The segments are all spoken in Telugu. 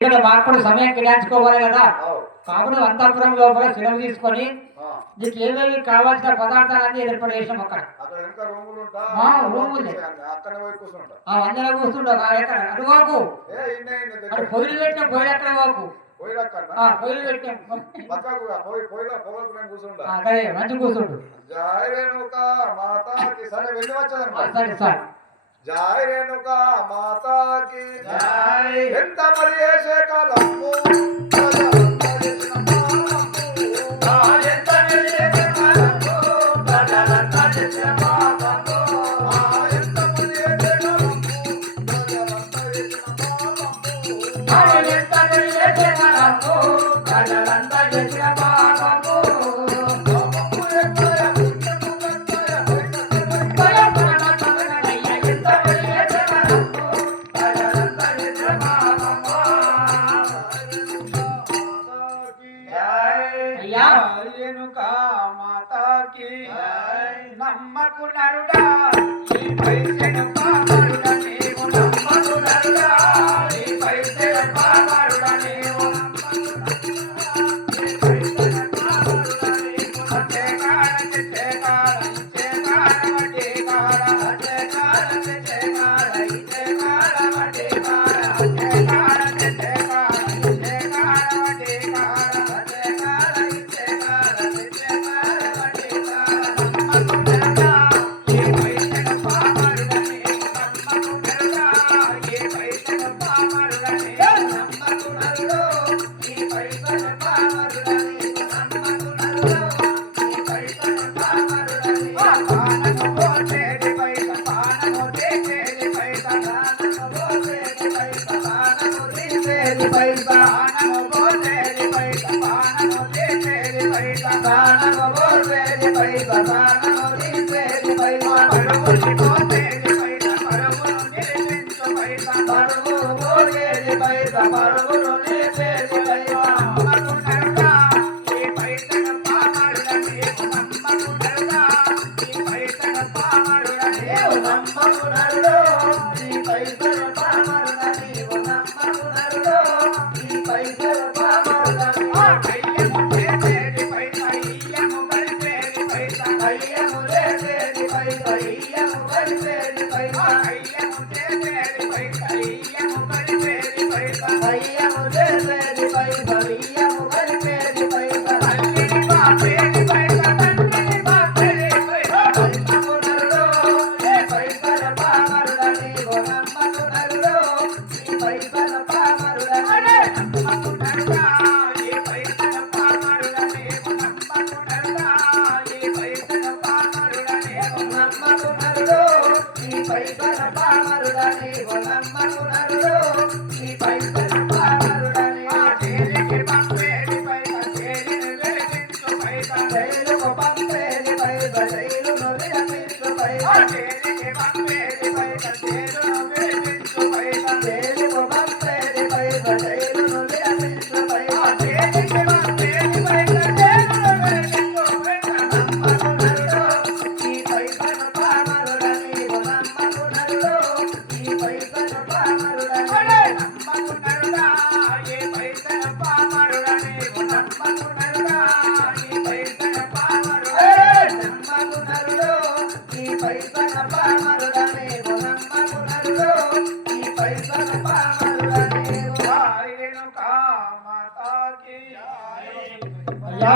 ఇక్కడ మాకు సమయం కేటాయించుకోవాలి కదా. కాకుండా అంతఃపురం లోపల సెలవు తీసుకొని నీకు ఏమేమి కావాల్సిన పదార్థాలన్నీ ఏర్పాటు చేసాం అక్కడ. అందరూ కూర్చుంటావు అడుగోకు పొయ్యిలు పెట్టిన పొయ్యి ఎక్కడ పోకు పొయ్యిలు పెట్టిన అదే మంచి కూర్చుంటు. సరే సార్ జై రేణుకా మాతాకి జై. ఎంత మరి చేసే కాలము నమ్మకు నరుడా ఈ పైసెను పామరుడా నీవు నమ్మకు నరుడా ఈ పైసెను పామరుడా నీవు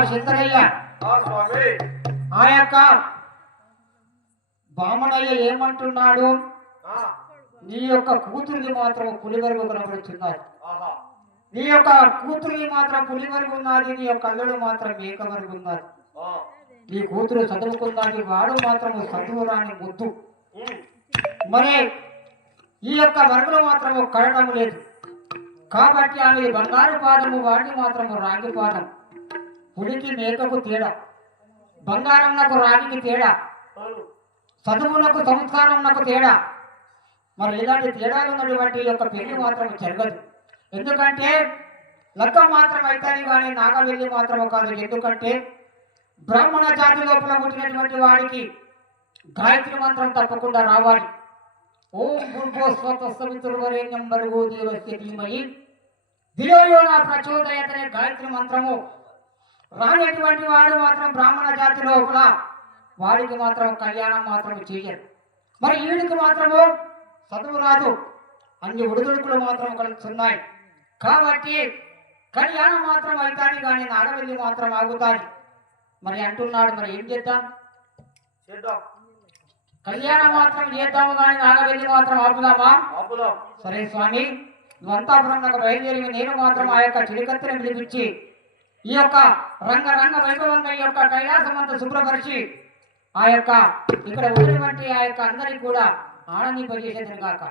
సిద్ధయ్య ఆ యొక్క బామణయ్య ఏమంటున్నాడు? నీ యొక్క కూతురికి మాత్రం పులివరకు కనబడుతున్నారు, నీ యొక్క కూతురికి మాత్రం పులివరకు ఉన్నది, నీ యొక్క అల్లుడు మాత్రం మేక వరకు ఉన్నారు. నీ కూతురు చదువుకున్నది, వాడు మాత్రం చదువురాని ముద్దు. మరి ఈ యొక్క వరకులు మాత్రము కడడం లేదు కాబట్టి ఆమె బంగారు పాదము, వాడిని మాత్రము రాగి పాదం. పులికి మేకకు తేడా, బంగారంనకు రాగికి తేడా, చదువునకు సంస్కారంనకు తేడా. మరి ఇలాంటి తేడాలు ఉన్నటువంటి యొక్క పెళ్లి మాత్రం జరగదు. ఎందుకంటే లక్క మాత్రం అవుతుంది కానీ నాగవెల్లి మాత్రము కాదు. ఎందుకంటే బ్రాహ్మణ జాతి లోపల పుట్టినటువంటి వాడికి గాయత్రి మంత్రం తప్పకుండా రావాలి. ఓం భూర్భువస్సుః తత్సవితుర్వరేణ్యం భర్గో దేవస్య ధీమహి ధియోయోన ప్రచోదయతనే గాయత్రి మంత్రము రానటువంటి వాడు మాత్రం బ్రాహ్మణ జాతి లోపల వాడికి మాత్రం కళ్యాణం మాత్రం చేయరు. మరి వీడికి మాత్రము చదువు రాదు, అన్ని ఒడిదుడుకులు మాత్రం కలుగుతున్నాయి. కాబట్టి కళ్యాణం మాత్రం అవుతాని కానీ నాగవెల్లి మాత్రం ఆగుతాని మరి అంటున్నాడు. మరి ఏం చేద్దాం? కళ్యాణం మాత్రం చేద్దాము కానీ నాగవెల్లి మాత్రం ఆపుదామా? సరే స్వామి, నువ్వంతాపురం నాకు బయలుదేరి నేను మాత్రం ఆ యొక్క చిలికత్తెని పిలిపించి ఈ యొక్క రంగ వైభవంగా ఈ యొక్క కైలాసం అంతా శుభ్రపరిచి ఆ యొక్క ఇక్కడ ఉన్నటువంటి ఆ యొక్క అందరికి కూడా ఆనందింపజేసేది కాక.